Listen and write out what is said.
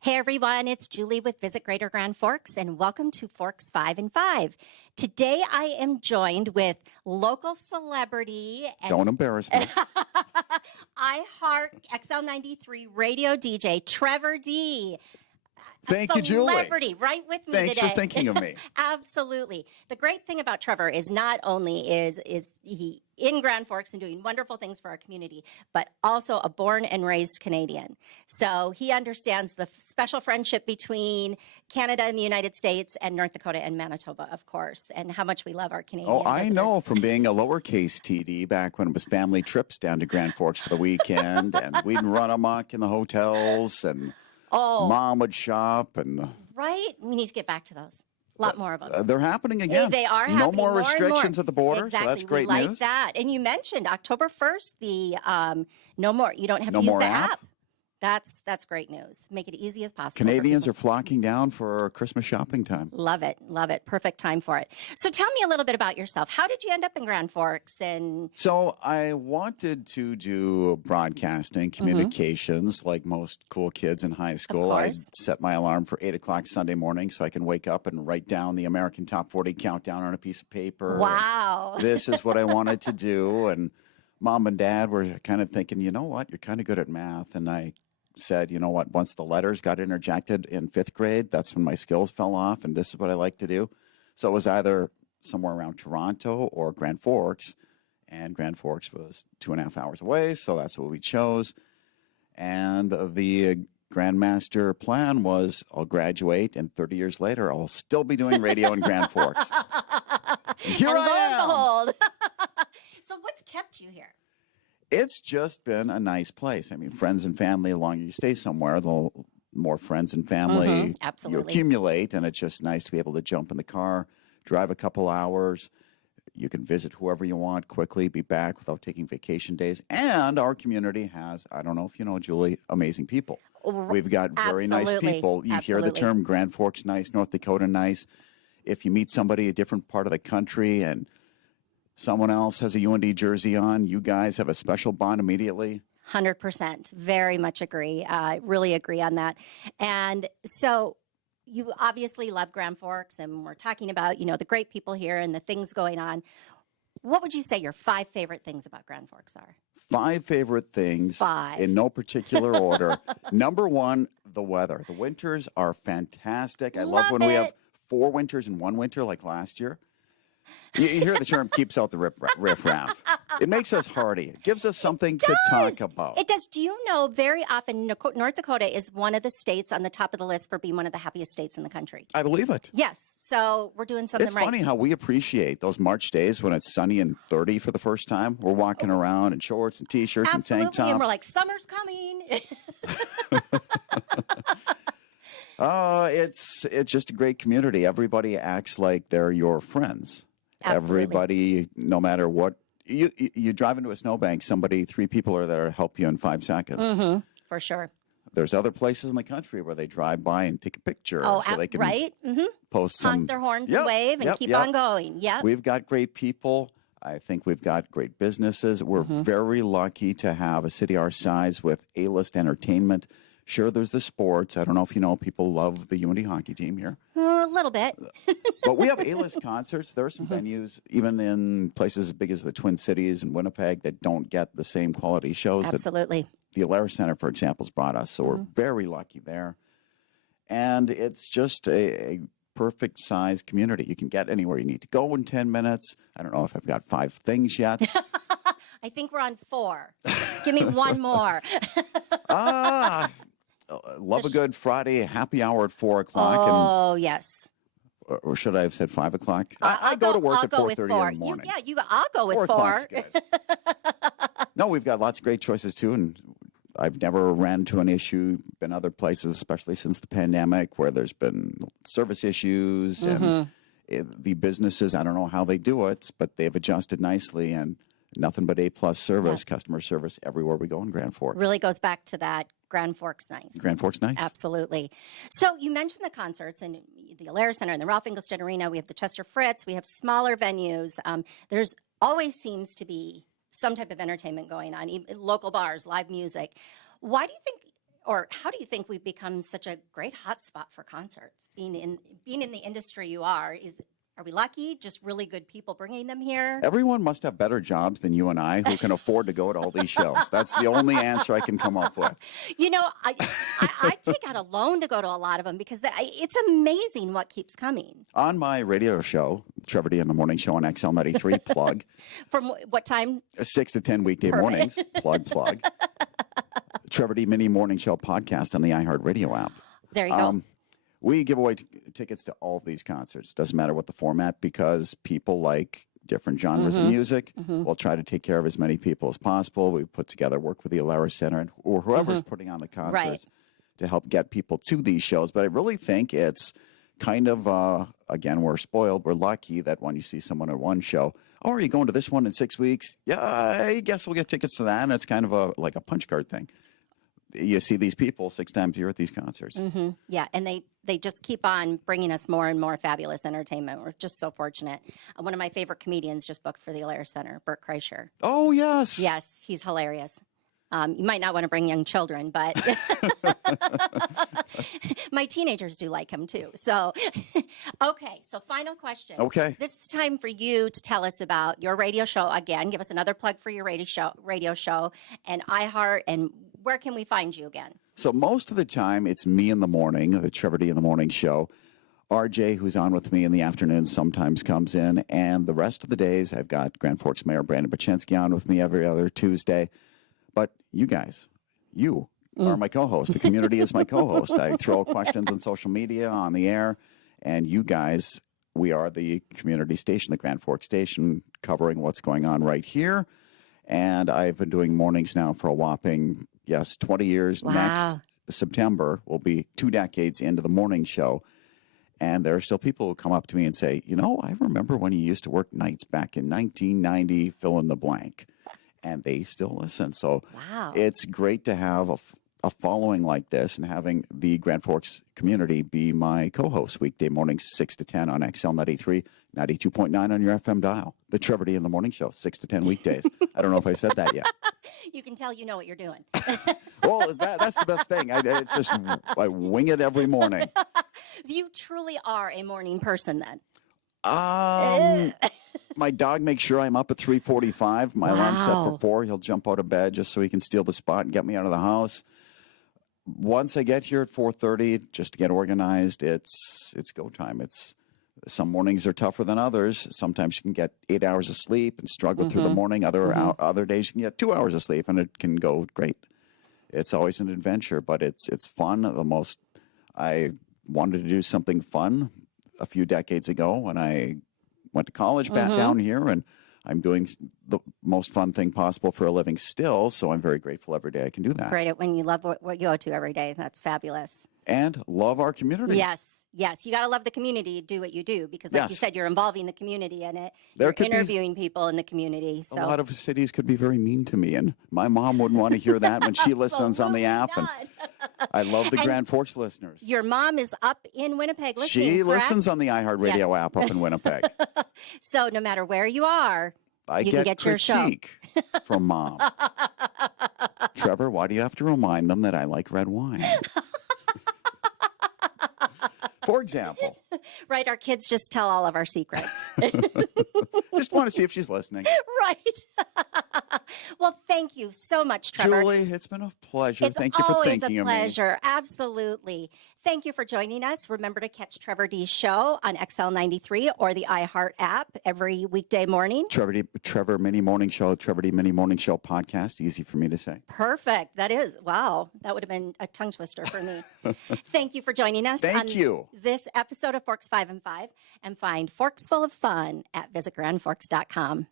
Hey everyone, it's Julie with Visit Greater Grand Forks, and welcome to Forks 5 and 5. Today I am joined with local celebrity and don't embarrass me. iHeart XL93 Radio DJ Trevor D. Thank you, Julie. Celebrity, right with me Thanks today. for thinking of me. Absolutely. The great thing about Trevor is not only is he in Grand Forks and doing wonderful things for our community, but also a born and raised Canadian. So he understands the special friendship between Canada and the United States and North Dakota and Manitoba, of course, and how much we love our Canadian I visitors. know from being a lowercase TD back when it was family trips down to Grand Forks for the weekend, and we'd run amok in the hotels, and Mom would shop. And right? We need to get back to those. A lot more of them. They're happening again. They are happening. No more restrictions more. at the border, exactly. so that's great we like news. that. And you mentioned October 1st, the no more. You don't have No to use more the app? app. That's great news. Make it easy as possible. Canadians are flocking down for Christmas shopping time. Love it. Love it. Perfect time for it. So tell me a little bit about yourself. How did you end up in Grand Forks? So I wanted to do broadcasting, communications, like most cool kids in high school. I set my alarm for 8 o'clock Sunday morning so I can wake up and write down the American Top 40 countdown on a piece of paper. Wow. This is what I wanted to do. And Mom and Dad were kind of thinking, you know what, you're kind of good at math. And I said, you know what, once the letters got interjected in fifth grade, that's when my skills fell off, and this is what I like to do. So it was either somewhere around Toronto or Grand Forks, and Grand Forks was 2.5 hours away, so that's what we chose. And the Grandmaster plan was I'll graduate, and 30 years later, I'll still be doing radio in Grand Forks. Here I am. Lo and behold. So what's kept you here? It's just been a nice place. I mean, friends and family, the longer you stay somewhere, the more friends and family you accumulate, and it's just nice to be able to jump in the car, drive a couple hours. You can visit whoever you want quickly, be back without taking vacation days. And our community has, I don't know if you know, Julie, amazing people. We've got very nice people. You hear the term Grand Forks nice, North Dakota nice. If you meet somebody a different part of the country and someone else has a UND jersey on, you guys have a special bond immediately. 100%. Very much agree. Really agree on that. And so you obviously love Grand Forks, and we're talking about, the great people here and the things going on. What would you say your 5 favorite things about Grand Forks are? 5 favorite things. 5. In no particular order. Number 1, the weather. The winters are fantastic. I love when we have 4 winters in one winter like last year. You hear the term keeps out the riff-raff. It makes us hardy. It gives us something to talk about. It does. Do you know very often North Dakota is one of the states on the top of the list for being one of the happiest states in the country? I believe it. Yes. So we're doing something right. It's funny how we appreciate those March days when it's sunny and 30 for the first time. We're walking around in shorts and T-shirts and tank tops. And we're like, summer's coming. It's just a great community. Everybody acts like they're your friends. Absolutely. Everybody, no matter what, you drive into a snowbank, 3 people are there to help you in 5 seconds. For sure. There's other places in the country where they drive by and take a picture so they can post some. Honk their horns and wave and keep on going. Yep. We've got great people. I think we've got great businesses. We're very lucky to have a city our size with A-list entertainment. Sure, there's the sports. I don't know if you know, people love the UND hockey team here. A little bit. But we have A-list concerts. There are some venues, even in places as big as the Twin Cities and Winnipeg, that don't get the same quality shows. Absolutely. The Alaris Center, for example, has brought us. So we're very lucky there. And it's just a perfect size community. You can get anywhere you need to go in 10 minutes. I don't know if I've got 5 things yet. I think we're on 4. Give me one more. Love a good Friday happy hour at 4 o'clock. Oh, yes. Or should I have said 5 o'clock? I go to work at 4:30 in the morning. I'll go with 4. Good. No, we've got lots of great choices too, and I've never ran into an issue. Been other places, especially since the pandemic, where there's been service issues and the businesses. I don't know how they do it, but they've adjusted nicely, and nothing but A+ service, customer service everywhere we go in Grand Forks. Really goes back to that Grand Forks nice. Grand Forks nice. Absolutely. So you mentioned the concerts and the Alaris Center and the Ralph Engelstad Arena. We have the Chester Fritz. We have smaller venues. There's always seems to be some type of entertainment going on, even local bars, live music. Why do you think, or how do you think we've become such a great hotspot for concerts? Being in the industry you are we lucky? Just really good people bringing them here? Everyone must have better jobs than you and I who can afford to go to all these shows. That's the only answer I can come up with. You know, I take out a loan to go to a lot of them because it's amazing what keeps coming. On my radio show, Trevor D in the Morning Show on XL93, plug. From what time? 6 to 10 weekday mornings, plug. Trevor D Mini Morning Show podcast on the iHeartRadio app. There you go. We give away tickets to all of these concerts. Doesn't matter what the format, because people like different genres of music. We'll try to take care of as many people as possible. We put together, work with the Alaris Center or whoever's putting on the concerts to help get people to these shows. But I really think it's kind of, again, we're spoiled. We're lucky that when you see someone at one show, oh, are you going to this one in 6 weeks? Yeah, I guess we'll get tickets to that. And it's kind of like a punch card thing. You see these people 6 times a year at these concerts. Yeah, and they just keep on bringing us more and more fabulous entertainment. We're just so fortunate. One of my favorite comedians just booked for the Alaris Center, Bert Kreischer. Oh, yes. Yes, he's hilarious. You might not want to bring young children, but my teenagers do like him too. So, okay, so final question. Okay. This is time for you to tell us about your radio show. Again, give us another plug for your radio show and iHeart, and where can we find you again? So most of the time, it's me in the morning, the Trevor D in the Morning Show. RJ, who's on with me in the afternoon, sometimes comes in. And the rest of the days, I've got Grand Forks Mayor Brandon Bachensky on with me every other Tuesday. But you guys, you are my co-host. The community is my co-host. I throw questions on social media, on the air. And you guys, we are the community station, the Grand Forks station, covering what's going on right here. And I've been doing mornings now for a whopping, 20 years. Wow. Next September will be 2 decades into the morning show. And there are still people who come up to me and say, I remember when you used to work nights back in 1990, fill in the blank. And they still listen. So It's great to have a following like this and having the Grand Forks community be my co-host weekday mornings 6 to 10 on XL93, 92.9 on your FM dial. The Trevor D in the Morning Show, 6 to 10 weekdays. I don't know if I said that yet. You can tell you know what you're doing. Well, that's the best thing. I wing it every morning. You truly are a morning person then. My dog makes sure I'm up at 3:45. My alarm's set for 4. He'll jump out of bed just so he can steal the spot and get me out of the house. Once I get here at 4:30, just to get organized, it's go time. Some mornings are tougher than others. Sometimes you can get 8 hours of sleep and struggle through the morning. Other days you can get 2 hours of sleep and it can go great. It's always an adventure, but it's fun. I wanted to do something fun a few decades ago when I went to college back down here, and I'm doing the most fun thing possible for a living still, so I'm very grateful every day I can do that. Great when you love what you go to every day. That's fabulous. And love our community. Yes. You got to love the community to do what you do because, like you said, you're involving the community in it. You're interviewing people in the community. So. A lot of cities could be very mean to me, and my mom wouldn't want to hear that when she listens on the app. Not. And I love the Grand Forks listeners. Your mom is up in Winnipeg listening, She correct? listens on the iHeartRadio app up in Winnipeg. So no matter where you are, you can get your show. critique from Mom. Trevor, why do you have to remind them that I like red wine? For example. Right, our kids just tell all of our secrets. Just want to see if she's listening. Right. Well, thank you so much, Trevor. Julie, it's been a pleasure. Thank you for thinking of me. It's always a pleasure. Absolutely. Thank you for joining us. Remember to catch Trevor D's show on XL93 or the iHeart app every weekday morning. Trevor Mini Morning Show, Trevor D Mini Morning Show podcast. Easy for me to say. Perfect. That is. Wow. That would have been a tongue twister for me. Thank you for joining us Thank you. This episode of Forks 5 and 5. And find Forks full of fun at visitgrandforks.com.